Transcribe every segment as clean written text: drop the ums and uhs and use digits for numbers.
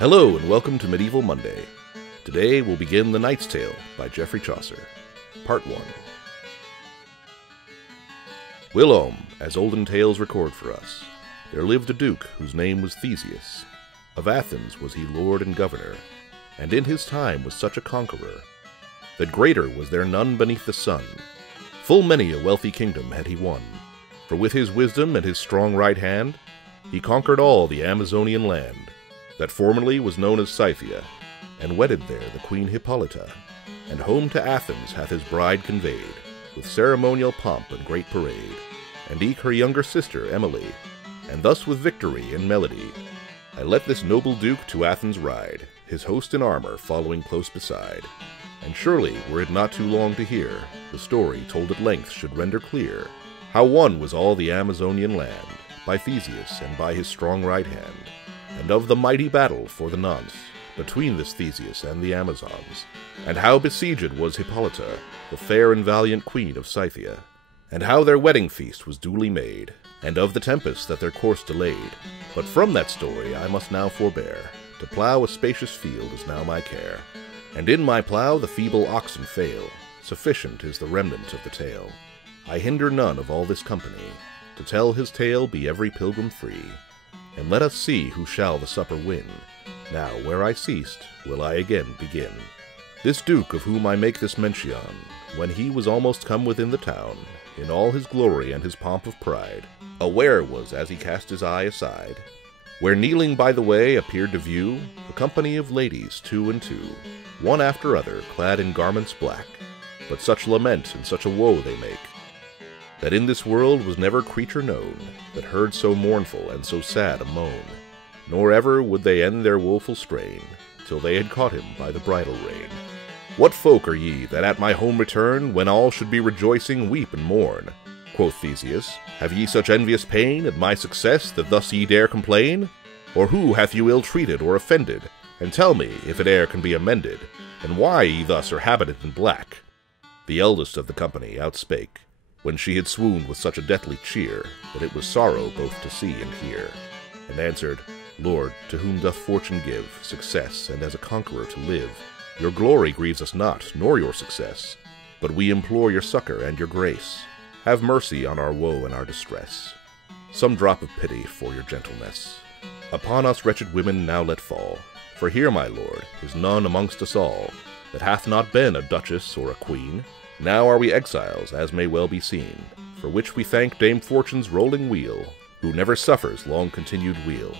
Hello and welcome to Medieval Monday. Today we'll begin The Knight's Tale by Geoffrey Chaucer, Part 1. Whilom, as olden tales record for us, there lived a duke whose name was Theseus. Of Athens was he lord and governor, and in his time was such a conqueror, that greater was there none beneath the sun. Full many a wealthy kingdom had he won, for with his wisdom and his strong right hand he conquered all the Amazonian land, that formerly was known as Scythia, and wedded there the Queen Hippolyta, and home to Athens hath his bride conveyed, with ceremonial pomp and great parade, and eke her younger sister Emily, and thus with victory and melody, I let this noble duke to Athens ride, his host in armor following close beside. And surely, were it not too long to hear, the story told at length should render clear, how won was all the Amazonian land, by Theseus and by his strong right hand, and of the mighty battle for the nonce, between this Theseus and the Amazons, and how besieged was Hippolyta, the fair and valiant queen of Scythia, and how their wedding feast was duly made, and of the tempest that their course delayed. But from that story I must now forbear, to plough a spacious field is now my care, and in my plough the feeble oxen fail, sufficient is the remnant of the tale. I hinder none of all this company, to tell his tale be every pilgrim free, and let us see who shall the supper win. Now, where I ceased, will I again begin. This duke of whom I make this mention, when he was almost come within the town, in all his glory and his pomp of pride, aware was as he cast his eye aside, where kneeling by the way appeared to view a company of ladies two and two, one after other, clad in garments black, but such lament and such a woe they make, that in this world was never creature known that heard so mournful and so sad a moan, nor ever would they end their woeful strain, till they had caught him by the bridle rein. What folk are ye that at my home return, when all should be rejoicing, weep and mourn? Quoth Theseus, have ye such envious pain at my success, that thus ye dare complain? Or who hath you ill-treated or offended? And tell me, if it e'er can be amended, and why ye thus are habited in black? The eldest of the company outspake, when she had swooned with such a deathly cheer, that it was sorrow both to see and hear, and answered, Lord, to whom doth fortune give success, and as a conqueror to live, your glory grieves us not, nor your success, but we implore your succor and your grace. Have mercy on our woe and our distress. Some drop of pity for your gentleness upon us wretched women now let fall, for here, my lord, is none amongst us all that hath not been a duchess or a queen. Now are we exiles, as may well be seen, for which we thank Dame Fortune's rolling wheel, who never suffers long-continued weal.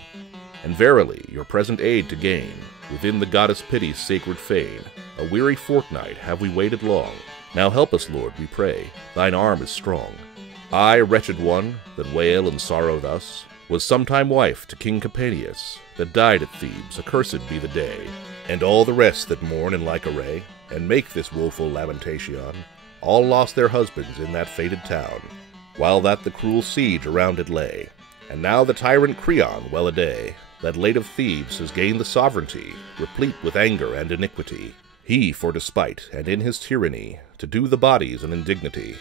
And verily, your present aid to gain, within the goddess Pity's sacred fane, a weary fortnight have we waited long. Now help us, Lord, we pray, thine arm is strong. I, wretched one, that wail and sorrow thus, was sometime wife to King Capaneus, that died at Thebes, accursed be the day, and all the rest that mourn in like array, and make this woeful lamentation, all lost their husbands in that fated town, while that the cruel siege around it lay. And now the tyrant Creon, well-a-day, that late of Thebes has gained the sovereignty, replete with anger and iniquity, he for despite, and in his tyranny, to do the bodies an indignity,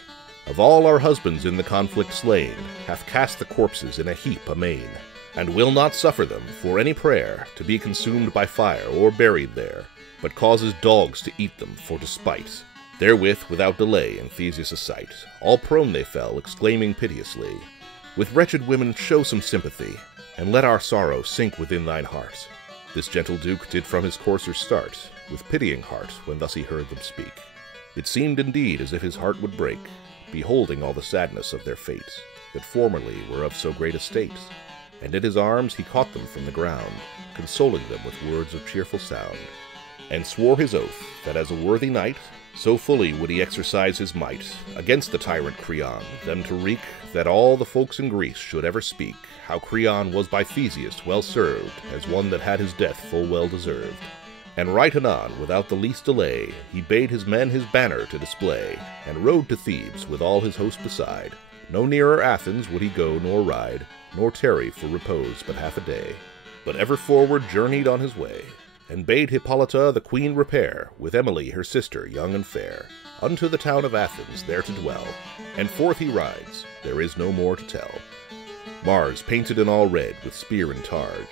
of all our husbands in the conflict slain, hath cast the corpses in a heap amain, and will not suffer them, for any prayer, to be consumed by fire or buried there, but causes dogs to eat them for despite. Therewith, without delay, in Theseus' sight, all prone they fell, exclaiming piteously, with wretched women show some sympathy, and let our sorrow sink within thine heart. This gentle duke did from his courser start, with pitying heart, when thus he heard them speak. It seemed indeed as if his heart would break, beholding all the sadness of their fate, that formerly were of so great estate, and in his arms he caught them from the ground, consoling them with words of cheerful sound, and swore his oath, that as a worthy knight, so fully would he exercise his might, against the tyrant Creon, them to wreak, that all the folks in Greece should ever speak, how Creon was by Theseus well served, as one that had his death full well deserved. And right anon, without the least delay, he bade his men his banner to display, and rode to Thebes with all his host beside. No nearer Athens would he go nor ride, nor tarry for repose but half a day, but ever forward journeyed on his way, and bade Hippolyta the queen repair, with Emily her sister young and fair, unto the town of Athens there to dwell. And forth he rides, there is no more to tell. Mars painted in all red with spear and targe,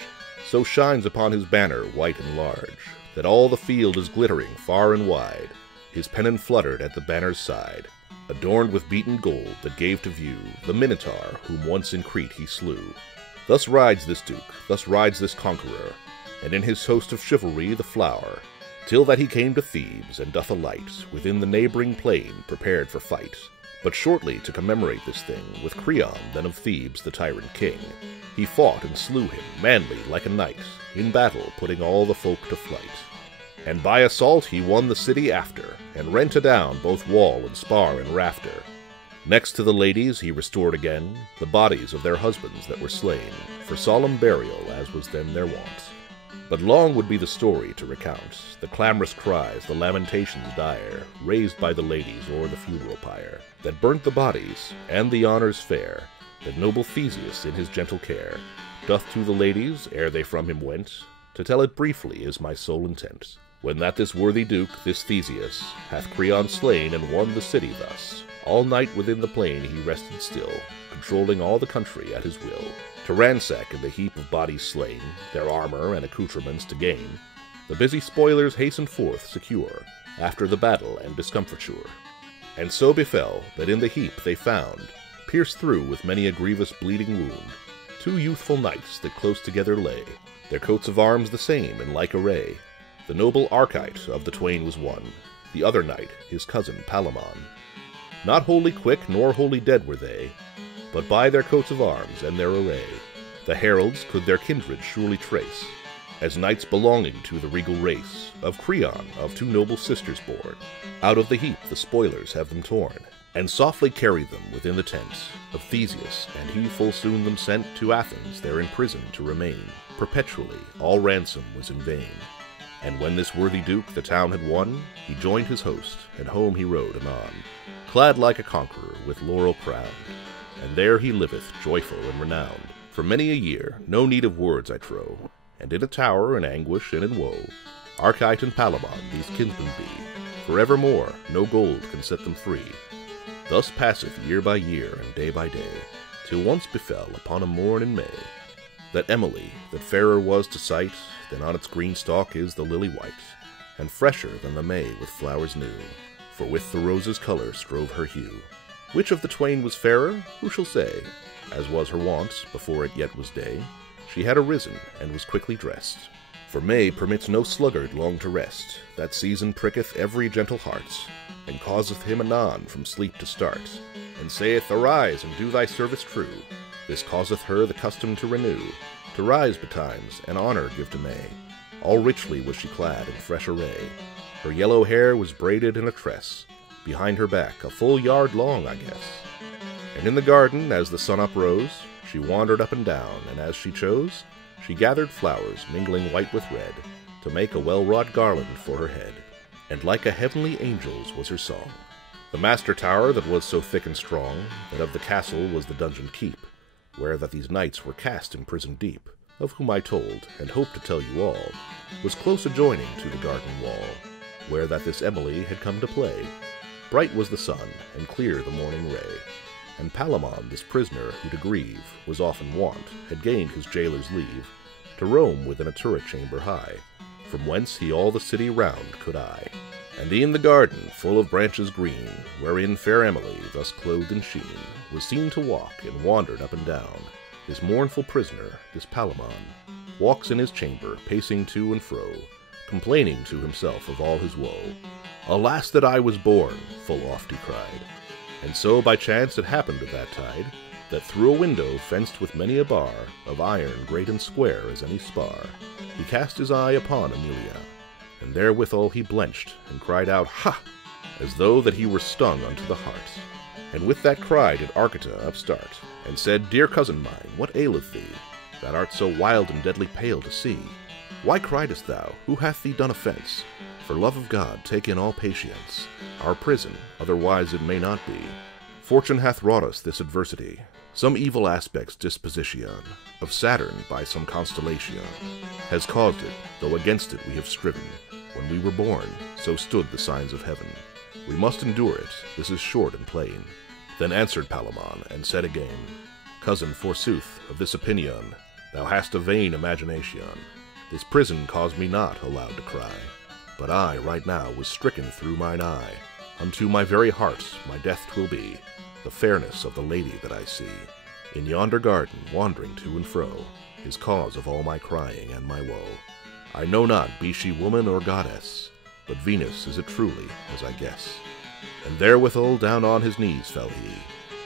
So shines upon his banner white and large, that all the field is glittering far and wide. His pennon fluttered at the banner's side, adorned with beaten gold that gave to view the Minotaur whom once in Crete he slew. Thus rides this Duke, thus rides this conqueror, and in his host of chivalry the flower, till that he came to Thebes, and doth alight within the neighboring plain, prepared for fight. But shortly to commemorate this thing, with Creon, then of Thebes, the tyrant king, he fought and slew him, manly like a knight, in battle putting all the folk to flight. And by assault he won the city after, and rent adown both wall and spar and rafter. Next to the ladies he restored again the bodies of their husbands that were slain, for solemn burial as was then their wont. But long would be the story to recount, the clamorous cries, the lamentations dire, raised by the ladies o'er the funeral pyre, that burnt the bodies, and the honours fair, that noble Theseus in his gentle care doth to the ladies, ere they from him went. To tell it briefly is my sole intent. When that this worthy Duke, this Theseus, hath Creon slain and won the city thus, all night within the plain he rested still, controlling all the country at his will, to ransack in the heap of bodies slain, their armor and accoutrements to gain. The busy spoilers hastened forth secure, after the battle and discomfiture. And so befell, that in the heap they found, pierced through with many a grievous bleeding wound, 2 youthful knights that close together lay, their coats of arms the same in like array. The noble Archite of the twain was one, the other knight his cousin Palamon. Not wholly quick nor wholly dead were they, but by their coats of arms and their array, the heralds could their kindred surely trace, as knights belonging to the regal race of Creon, of 2 noble sisters born. Out of the heap the spoilers have them torn, and softly carried them within the tent of Theseus, and he full soon them sent to Athens, there in prison to remain. Perpetually all ransom was in vain. And when this worthy Duke the town had won, he joined his host, and home he rode anon, clad like a conqueror with laurel crowned. And there he liveth, joyful and renowned, for many a year, no need of words I trow, and in a tower in anguish and in woe, Archite and Palamon these kinsmen be, for evermore no gold can set them free. Thus passeth year by year and day by day, till once befell upon a morn in May, that Emily, that fairer was to sight than on its green stalk is the lily white, and fresher than the May with flowers new, for with the rose's colour strove her hue. Which of the twain was fairer, who shall say? As was her wont, before it yet was day, she had arisen, and was quickly dressed. For May permits no sluggard long to rest, that season pricketh every gentle heart, and causeth him anon from sleep to start, and saith, Arise, and do thy service true. This causeth her the custom to renew, to rise betimes, and honour give to May. All richly was she clad in fresh array, her yellow hair was braided in a tress, behind her back a full yard long, I guess. And in the garden, as the sun uprose, she wandered up and down, and as she chose, she gathered flowers mingling white with red, to make a well-wrought garland for her head. And like a heavenly angel's was her song. The master tower that was so thick and strong, that of the castle was the dungeon keep, where that these knights were cast in prison deep, of whom I told, and hope to tell you all, was close adjoining to the garden wall, where that this Emily had come to play. Bright was the sun, and clear the morning ray, and Palamon, this prisoner who to grieve was often wont, had gained his jailer's leave, to roam within a turret chamber high, from whence he all the city round could eye. And e'en the garden, full of branches green, wherein fair Emily, thus clothed in sheen, was seen to walk, and wandered up and down, this mournful prisoner, this Palamon, walks in his chamber, pacing to and fro, complaining to himself of all his woe. Alas that I was born, full oft he cried. And so by chance it happened at that tide, that through a window fenced with many a bar, of iron great and square as any spar, he cast his eye upon Emilia, and therewithal he blenched, and cried out, Ha! as though that he were stung unto the heart. And with that cry did Archita upstart, and said, Dear cousin mine, what aileth thee? That art so wild and deadly pale to see. Why criedest thou? Who hath thee done offence? For love of God, take in all patience. Our prison, otherwise it may not be. Fortune hath wrought us this adversity, some evil aspect's disposition, of Saturn by some constellation, has caused it, though against it we have striven. When we were born, so stood the signs of heaven. We must endure it, this is short and plain. Then answered Palamon, and said again, Cousin, forsooth, of this opinion, thou hast a vain imagination. This prison caused me not aloud to cry, but I right now was stricken through mine eye. Unto my very heart my death 'twill be, the fairness of the lady that I see, in yonder garden wandering to and fro, is cause of all my crying and my woe. I know not be she woman or goddess, but Venus is it truly, as I guess. And therewithal down on his knees fell he,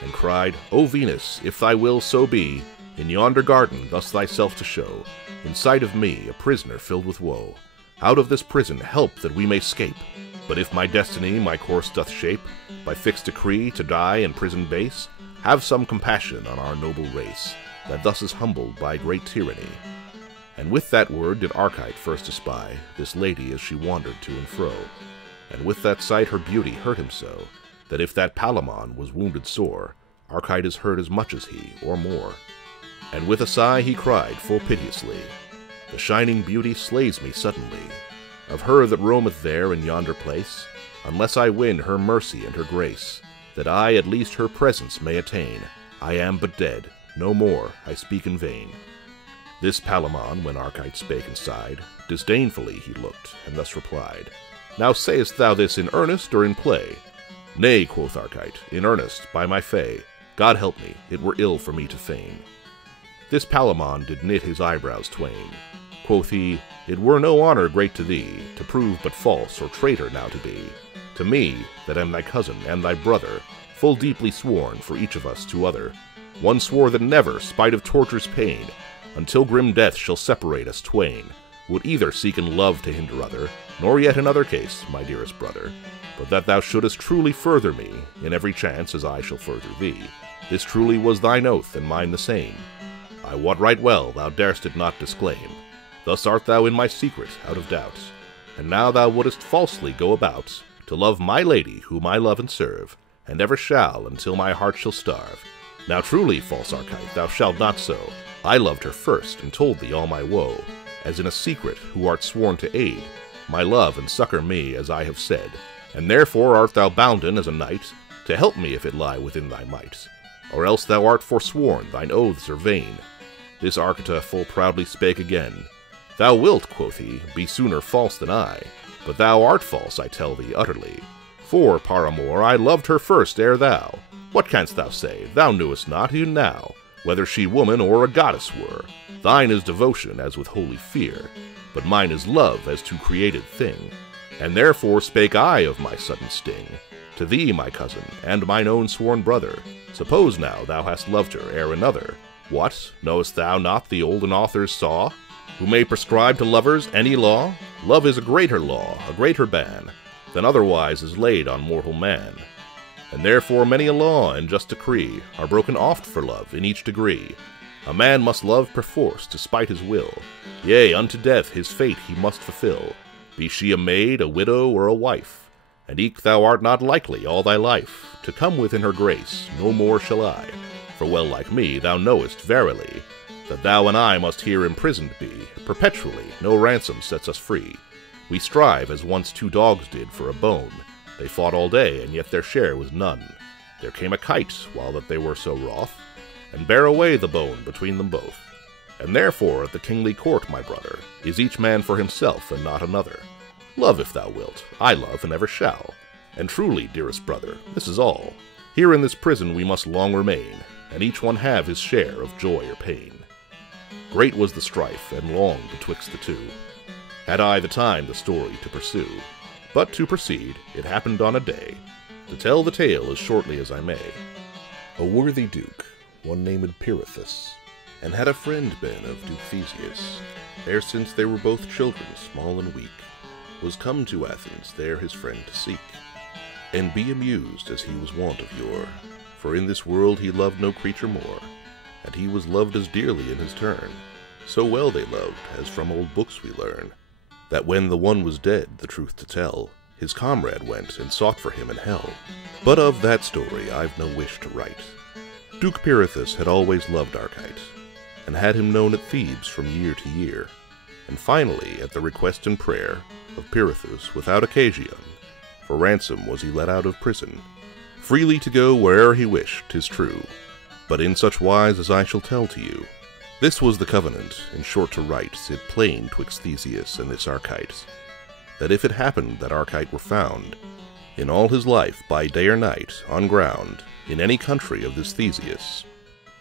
and cried, O Venus, if thy will so be, in yonder garden thus thyself to show, in sight of me, a prisoner filled with woe. Out of this prison help that we may scape. But if my destiny my course doth shape, by fixed decree to die in prison base, have some compassion on our noble race, that thus is humbled by great tyranny. And with that word did Arcite first espy this lady as she wandered to and fro. And with that sight her beauty hurt him so, that if that Palamon was wounded sore, Arcite is hurt as much as he, or more. And with a sigh he cried full piteously, The shining beauty slays me suddenly, of her that roameth there in yonder place, unless I win her mercy and her grace, that I at least her presence may attain. I am but dead, no more, I speak in vain. This Palamon, when Arcite spake and sighed, disdainfully he looked, and thus replied, Now sayest thou this in earnest or in play? Nay, quoth Arcite, in earnest, by my fay, God help me, it were ill for me to feign. This Palamon did knit his eyebrows twain. Quoth he, It were no honor great to thee, to prove but false or traitor now to be. To me, that am thy cousin and thy brother, full deeply sworn for each of us to other, one swore that never, spite of torture's pain, until grim death shall separate us twain, would either seek in love to hinder other, nor yet in other case, my dearest brother, but that thou shouldest truly further me, in every chance as I shall further thee. This truly was thine oath, and mine the same. I wot right well thou dar'st it not disclaim. Thus art thou in my secret, out of doubt. And now thou wouldest falsely go about, to love my lady whom I love and serve, and ever shall until my heart shall starve. Now truly, false Arcite, thou shalt not so. I loved her first, and told thee all my woe, as in a secret who art sworn to aid my love and succor me as I have said, and therefore art thou bounden as a knight to help me if it lie within thy might, or else thou art forsworn, thine oaths are vain. This Arcita full proudly spake again, Thou wilt, quoth he, be sooner false than I, but thou art false, I tell thee, utterly. For, paramour, I loved her first ere thou. What canst thou say? Thou knewest not, e'en now, whether she woman or a goddess were. Thine is devotion, as with holy fear, but mine is love, as to created thing. And therefore spake I of my sudden sting, to thee, my cousin, and mine own sworn brother. Suppose now thou hast loved her ere another. What, knowest thou not the olden authors saw, who may prescribe to lovers any law? Love is a greater law, a greater ban, than otherwise is laid on mortal man. And therefore many a law and just decree are broken oft for love in each degree. A man must love perforce, despite his will. Yea, unto death his fate he must fulfill, be she a maid, a widow, or a wife. And eke thou art not likely all thy life to come within her grace, no more shall I. For well like me, thou knowest verily, that thou and I must here imprisoned be, perpetually, no ransom sets us free. We strive as once two dogs did for a bone. They fought all day, and yet their share was none. There came a kite, while that they were so wroth, and bare away the bone between them both. And therefore at the kingly court, my brother, is each man for himself, and not another. Love if thou wilt, I love and ever shall. And truly, dearest brother, this is all. Here in this prison we must long remain, and each one have his share of joy or pain. Great was the strife, and long betwixt the two. Had I the time the story to pursue. But to proceed, it happened on a day, to tell the tale as shortly as I may. A worthy duke, one named Pirithous, and had a friend been of Duke Theseus, ere since they were both children, small and weak, was come to Athens there his friend to seek, and be amused as he was wont of yore, for in this world he loved no creature more, and he was loved as dearly in his turn. So well they loved, as from old books we learn, that when the one was dead, the truth to tell, his comrade went and sought for him in hell. But of that story I've no wish to write. Duke Pirithous had always loved Arcite, and had him known at Thebes from year to year, and finally, at the request and prayer of Pirithous without occasion, for ransom was he let out of prison, freely to go where'er he wished, 'tis true, but in such wise as I shall tell to you. This was the covenant, in short to write, it plain twixt Theseus and this Archite, that if it happened that Archite were found, in all his life, by day or night, on ground, in any country of this Theseus,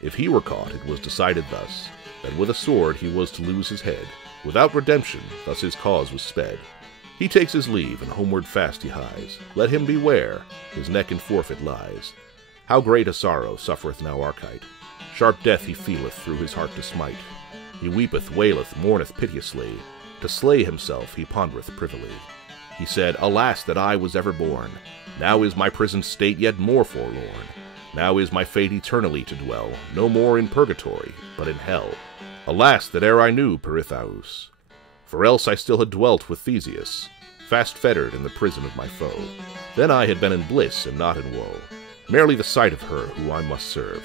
if he were caught, it was decided thus, that with a sword he was to lose his head, without redemption, thus his cause was sped. He takes his leave, and homeward fast he hies. Let him beware, his neck in forfeit lies. How great a sorrow suffereth now Archite! Sharp death he feeleth through his heart to smite. He weepeth, waileth, mourneth piteously. To slay himself he pondereth privily. He said, Alas, that I was ever born! Now is my present state yet more forlorn. Now is my fate eternally to dwell, no more in purgatory, but in hell. Alas, that e'er I knew Pirithous! For else I still had dwelt with Theseus, fast fettered in the prison of my foe. Then I had been in bliss and not in woe. Merely the sight of her who I must serve,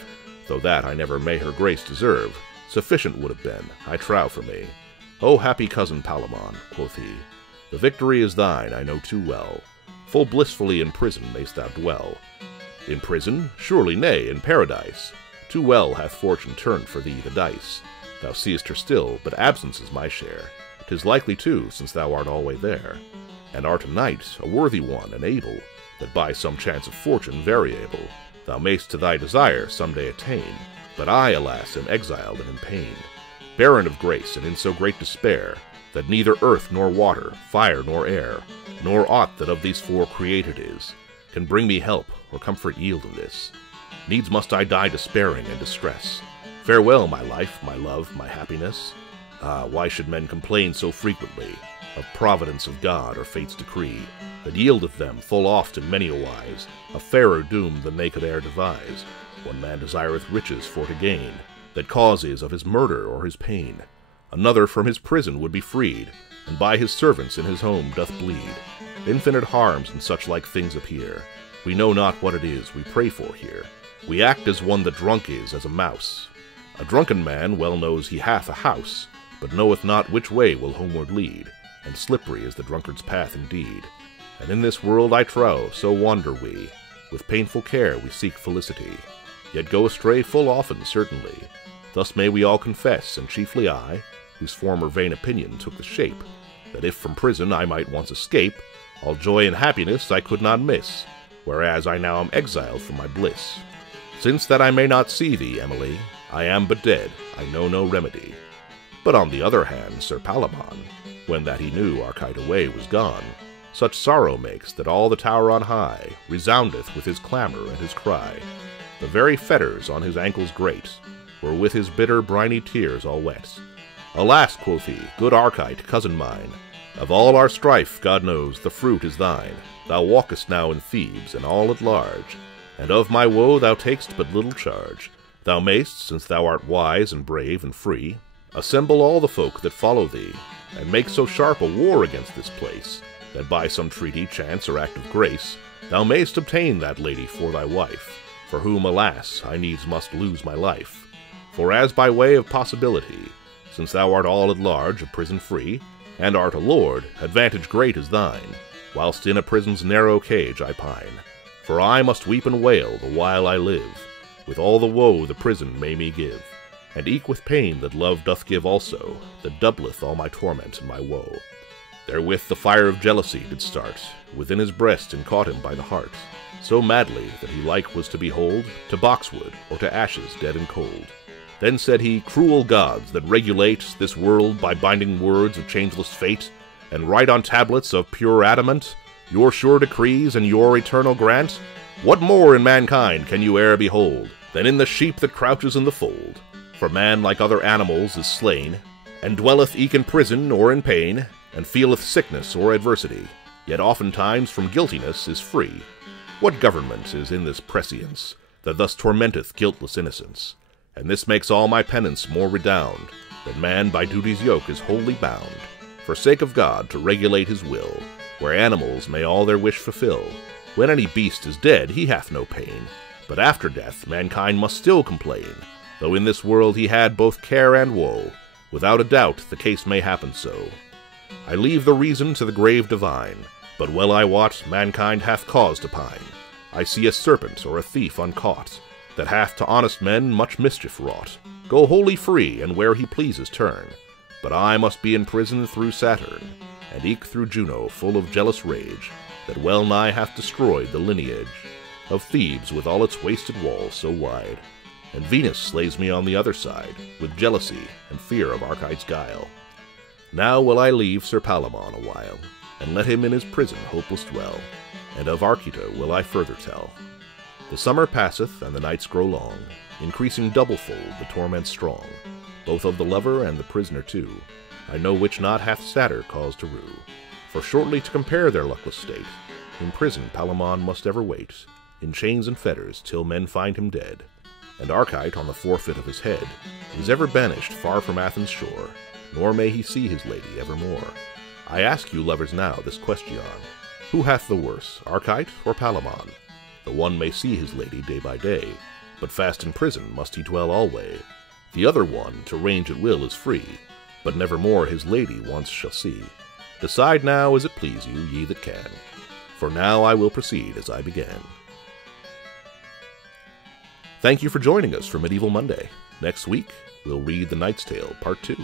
though that I never may her grace deserve, sufficient would have been, I trow, for me. O happy cousin Palamon, quoth he, the victory is thine, I know too well. Full blissfully in prison mayst thou dwell. In prison? Surely, nay, in paradise. Too well hath fortune turned for thee the dice. Thou seest her still, but absence is my share. 'Tis likely, too, since thou art alway there, and art a knight, a worthy one, and able, that by some chance of fortune variable, thou mayst to thy desire some day attain. But I, alas, am exiled and in pain, barren of grace, and in so great despair, that neither earth nor water, fire nor air, nor aught that of these four created is, can bring me help or comfort yield in this. Needs must I die despairing and distress. Farewell, my life, my love, my happiness. Ah, why should men complain so frequently of providence of God or fate's decree, that yieldeth them full oft in many a wise a fairer doom than they could e'er devise? One man desireth riches for to gain, that cause is of his murder or his pain. Another from his prison would be freed, and by his servants in his home doth bleed. Infinite harms and such like things appear. We know not what it is we pray for here. We act as one that drunk is as a mouse. A drunken man well knows he hath a house, but knoweth not which way will homeward lead, and slippery is the drunkard's path indeed. And in this world, I trow, so wander we, with painful care we seek felicity, yet go astray full often, certainly. Thus may we all confess, and chiefly I, whose former vain opinion took the shape, that if from prison I might once escape, all joy and happiness I could not miss, whereas I now am exiled from my bliss. Since that I may not see thee, Emily, I am but dead, I know no remedy. But on the other hand, Sir Palamon, when that he knew Archite away was gone, such sorrow makes that all the tower on high resoundeth with his clamour and his cry. The very fetters on his ankles great were with his bitter briny tears all wet. Alas, quoth he, good Archite, cousin mine, of all our strife, God knows, the fruit is thine. Thou walkest now in Thebes, and all at large, and of my woe thou tak'st but little charge. Thou mayst, since thou art wise and brave and free, assemble all the folk that follow thee, and make so sharp a war against this place, that by some treaty, chance, or act of grace, thou mayst obtain that lady for thy wife, for whom, alas, I needs must lose my life. For as by way of possibility, since thou art all at large, a prison free, and art a lord, advantage great is thine, whilst in a prison's narrow cage I pine. For I must weep and wail the while I live, with all the woe the prison may me give, and eke with pain that love doth give also, that doubleth all my torment and my woe. Therewith the fire of jealousy did start within his breast, and caught him by the heart, so madly that he like was to behold to boxwood or to ashes dead and cold. Then said he, Cruel gods, that regulate this world by binding words of changeless fate, and write on tablets of pure adamant your sure decrees and your eternal grant, what more in mankind can you e'er behold than in the sheep that crouches in the fold? For man, like other animals, is slain, and dwelleth eke in prison or in pain, and feeleth sickness or adversity, yet oftentimes from guiltiness is free. What government is in this prescience, that thus tormenteth guiltless innocence? And this makes all my penance more redound, that man by duty's yoke is wholly bound, for sake of God to regulate his will, where animals may all their wish fulfill. When any beast is dead, he hath no pain, but after death mankind must still complain, though in this world he had both care and woe. Without a doubt the case may happen so. I leave the reason to the grave divine, but well I wot mankind hath cause to pine. I see a serpent or a thief uncaught, that hath to honest men much mischief wrought. go wholly free, and where he pleases turn. But I must be in prison through Saturn, and eke through Juno, full of jealous rage, that well nigh hath destroyed the lineage of Thebes with all its wasted walls so wide. And Venus slays me on the other side, with jealousy and fear of Archite's guile. Now will I leave Sir Palamon a while, and let him in his prison hopeless dwell, and of Arcita will I further tell. The summer passeth, and the nights grow long, increasing doublefold the torments strong, both of the lover and the prisoner too. I know which not hath sadder cause to rue, for shortly to compare their luckless state, in prison Palamon must ever wait, in chains and fetters, till men find him dead. And Archite, on the forfeit of his head, is ever banished far from Athens' shore, nor may he see his lady evermore. I ask you lovers now this question, who hath the worse, Archite or Palamon? The one may see his lady day by day, but fast in prison must he dwell alway. The other one to range at will is free, but nevermore his lady once shall see. Decide now as it please you, ye that can, for now I will proceed as I began. Thank you for joining us for Medieval Monday. Next week, we'll read The Knight's Tale, Part 2.